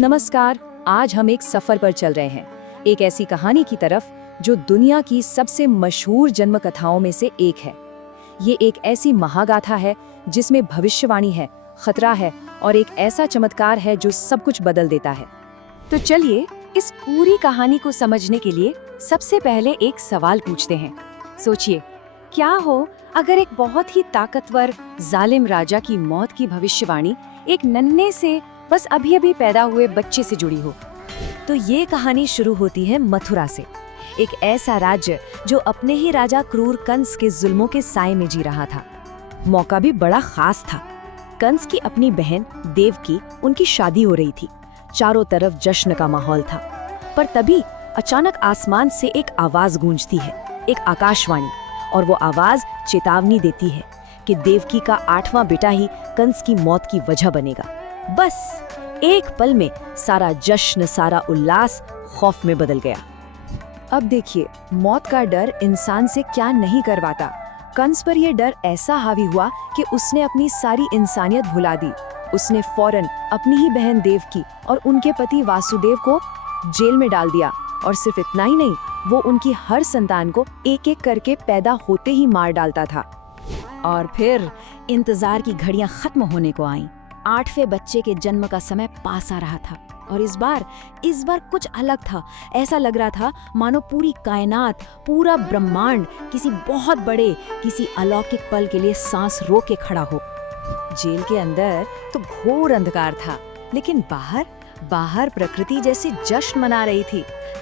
नमस्कार। आज हम एक सफर पर चल रहे हैं, एक ऐसी कहानी की तरफ जो दुनिया की सबसे मशहूर जन्म कथाओं में से एक है। ये एक ऐसी महागाथा है जिसमें भविष्यवाणी है, खतरा है और एक ऐसा चमत्कार है जो सब कुछ बदल देता है। तो चलिए इस पूरी कहानी को समझने के लिए सबसे पहले एक सवाल पूछते हैं। सोचिए, क्या हो अगर एक बहुत ही ताकतवर जालिम राजा की मौत की भविष्यवाणी एक नन्हे से बस अभी पैदा हुए बच्चे से जुड़ी हो। तो ये कहानी शुरू होती है मथुरा से, एक ऐसा राज्य जो अपने ही राजा क्रूर कंस के जुल्मों के साए में जी रहा था। मौका भी बड़ा खास था। कंस की अपनी बहन देवकी, उनकी शादी हो रही थी। चारों तरफ जश्न का माहौल था। पर तभी अचानक आसमान से एक आवाज गूंजती है, एक आकाशवाणी, और वो आवाज चेतावनी देती है कि देवकी का 8वां बेटा ही कंस की मौत की वजह बनेगा। बस एक पल में सारा जश्न, सारा उल्लास खौफ में बदल गया। अब देखिए, मौत का डर इंसान से क्या नहीं करवाता। कंस पर यह डर ऐसा हावी हुआ कि उसने अपनी सारी इंसानियत भुला दी। उसने फौरन अपनी ही बहन देवकी और उनके पति वासुदेव को जेल में डाल दिया। और सिर्फ इतना ही नहीं, वो उनकी हर संतान को एक एक करके पैदा होते ही मार डालता था। और फिर इंतजार की घड़ियां खत्म होने को आईं। 8वें बच्चे के जन्म का समय पास आ रहा था। और इस बार कुछ अलग था। ऐसा लग रहा था मानो पूरी कायनात, पूरा ब्रह्मांड किसी बहुत बड़े, किसी अलौकिक पल के लिए सांस रोक के खड़ा हो। जेल के अंदर तो घोर अंधकार था, लेकिन बाहर प्रकृति जैसे जश्न मना रही थी।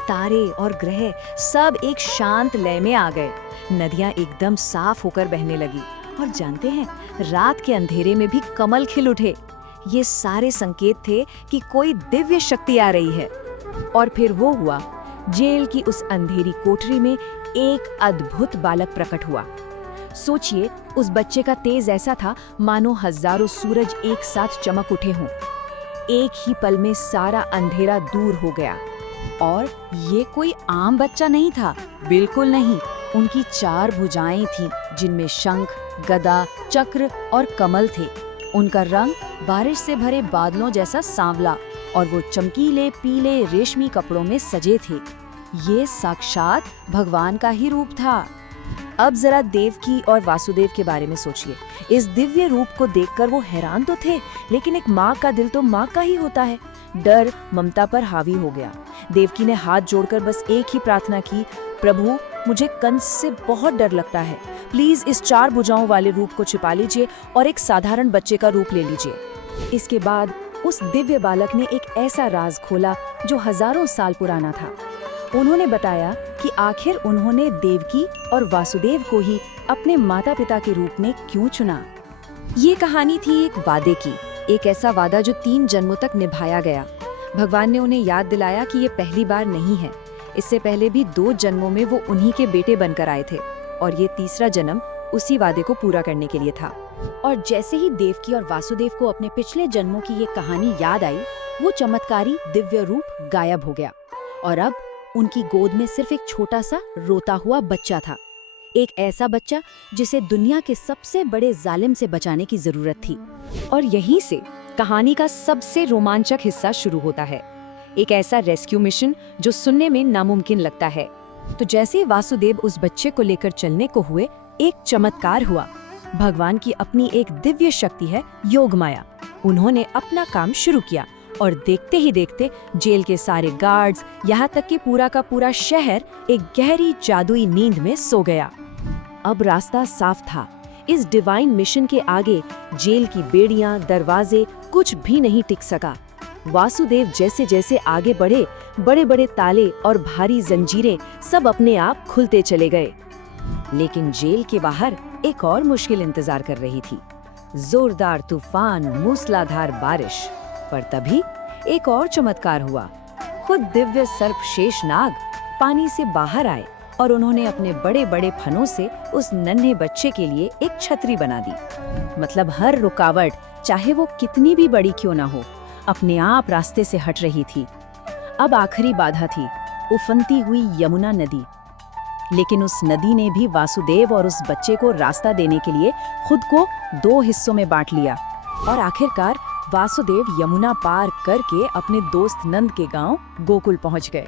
तारे और ग्रह सब एक शांत लय में आ गए। नदियां एकदम साफ होकर बहने लगी। और जानते हैं, रात के अंधेरे में भी कमल खिल उठे। ये सारे संकेत थे कि कोई दिव्य शक्ति आ रही है। और फिर वो हुआ। जेल की उस अंधेरी कोठरी में एक अद्भुत बालक प्रकट हुआ। सोचिए, उस बच्चे का तेज ऐसा था मानो हजारों सूरज एक साथ चमक उठे हों। एक ही पल में सारा अंधेरा दूर हो गया। और ये कोई आम बच्चा नहीं था, बिल्कुल नहीं। उनकी 4 भुजाएं थीं, जिनमें शंख, गदा, चक्र और कमल थे। उनका रंग बारिश से भरे बादलों जैसा सांवला, और वो चमकीले पीले रेशमी कपड़ों में सजे थे। ये साक्षात भगवान का ही रूप था। अब जरा देवकी और वासुदेव के बारे में सोचिए। इस दिव्य रूप को देखकर वो हैरान तो थे, लेकिन एक माँ का दिल तो माँ का ही होता है। डर ममता पर हावी हो गया। देवकी ने हाथ जोड़कर बस एक ही प्रार्थना की, प्रभु, मुझे कंस से बहुत डर लगता है। प्लीज इस 4 भुजाओं वाले रूप को छिपा लीजिए और एक साधारण बच्चे का रूप ले लीजिए। इसके बाद उस दिव्य बालक ने एक ऐसा राज खोला जो हजारों साल पुराना था। उन्होंने बताया कि आखिर उन्होंने देवकी और वासुदेव को ही अपने माता पिता के रूप में क्यों चुना। ये कहानी थी एक वादे की, एक ऐसा वादा जो 3 जन्मों तक निभाया गया। भगवान ने उन्हें याद दिलाया कि ये पहली बार नहीं है। इससे पहले भी 2 जन्मों में वो उन्हीं के बेटे बनकर आए थे, और ये तीसरा जन्म उसी वादे को पूरा करने के लिए था। और जैसे ही देवकी और वासुदेव को अपने पिछले जन्मों की ये कहानी याद आई, वो चमत्कारी दिव्य रूप गायब हो गया। और अब उनकी गोद में सिर्फ एक छोटा सा रोता हुआ बच्चा था। एक ऐसा बच्चा जिसे दुनिया के सबसे बड़े जालिम से बचाने की जरूरत थी। और यहीं से कहानी का सबसे रोमांचक हिस्सा शुरू होता है। एक ऐसा रेस्क्यू मिशन जो सुनने में नामुमकिन लगता है। तो जैसे वासुदेव उस बच्चे को लेकर चलने को हुए, एक चमत्कार हुआ। भगवान की अपनी एक दिव्य शक्ति है, योग माया। उन्होंने अपना काम शुरू किया, और देखते ही देखते जेल के सारे गार्ड्स, यहाँ तक कि पूरा का पूरा शहर एक गहरी जादुई नींद में सो गया। अब रास्ता साफ था। इस डिवाइन मिशन के आगे जेल की बेड़ियां, दरवाजे कुछ भी नहीं टिक सका। वासुदेव जैसे जैसे आगे बढ़े, बड़े बड़े ताले और भारी जंजीरें सब अपने आप खुलते चले गए। लेकिन जेल के बाहर एक और मुश्किल इंतजार कर रही थी। जोरदार तूफान, मूसलाधार बारिश। पर तभी एक और चमत्कार हुआ। खुद दिव्य सर्प शेषनाग पानी से बाहर आए, और उन्होंने अपने बड़े बड़े फनों से उस नन्हे बच्चे के लिए एक छतरी बना दी। मतलब हर रुकावट, चाहे वो कितनी भी बड़ी क्यों ना हो, अपने आप रास्ते से हट रही थी। अब आखिरी बाधा थी उफनती हुई यमुना नदी। लेकिन उस नदी ने भी वासुदेव और उस बच्चे को रास्ता देने के लिए खुद को 2 हिस्सों में बांट लिया। और आखिरकार वासुदेव यमुना पार करके अपने दोस्त नंद के गांव गोकुल पहुंच गए।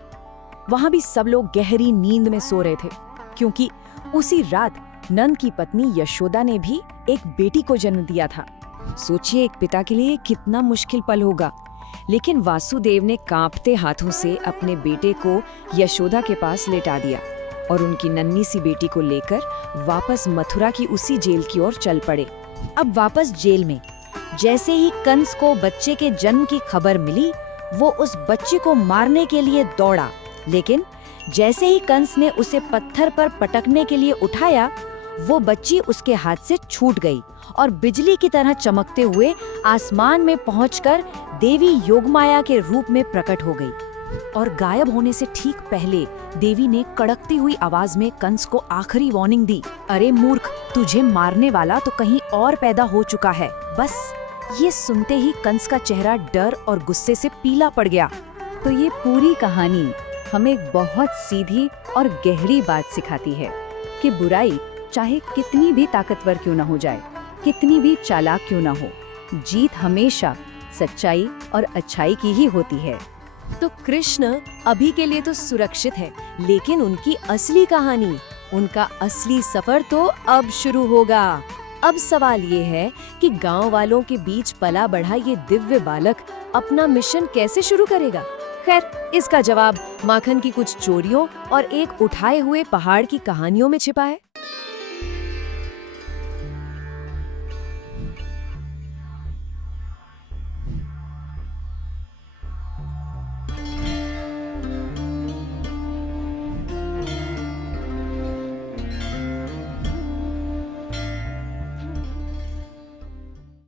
वहां भी सब लोग गहरी नींद में सो रहे थे, क्योंकि उसी रात नंद की पत्नी यशोदा ने भी एक बेटी को जन्म दिया था। सोचिए एक पिता के लिए कितना मुश्किल पल होगा। लेकिन वासुदेव ने कांपते हाथों से अपने बेटे को यशोदा के पास लेटा दिया और उनकी नन्ही सी बेटी को लेकर वापस मथुरा की उसी जेल की ओर चल पड़े। अब वापस जेल में जैसे ही कंस को बच्चे के जन्म की खबर मिली, वो उस बच्चे को मारने के लिए दौड़ा। लेकिन जैसे ही कंस ने उसे पत्थर पर पटकने के लिए उठाया, वो बच्ची उसके हाथ से छूट गई और बिजली की तरह चमकते हुए आसमान में पहुंचकर देवी योगमाया के रूप में प्रकट हो गई। और गायब होने से ठीक पहले देवी ने कड़कती हुई आवाज में कंस को आखिरी वार्निंग दी, अरे मूर्ख, तुझे मारने वाला तो कहीं और पैदा हो चुका है। बस ये सुनते ही कंस का चेहरा डर और गुस्से से पीला पड़ गया। तो ये पूरी कहानी हमें बहुत सीधी और गहरी बात सिखाती है कि बुराई चाहे कितनी भी ताकतवर क्यों न हो जाए, कितनी भी चालाक क्यों न हो, जीत हमेशा सच्चाई और अच्छाई की ही होती है। तो कृष्ण अभी के लिए तो सुरक्षित है, लेकिन उनकी असली कहानी, उनका असली सफर तो अब शुरू होगा। अब सवाल ये है कि गांव वालों के बीच पला बढ़ा ये दिव्य बालक अपना मिशन कैसे शुरू करेगा। खैर, इसका जवाब माखन की कुछ चोरियों और एक उठाए हुए पहाड़ की कहानियों में छिपा है।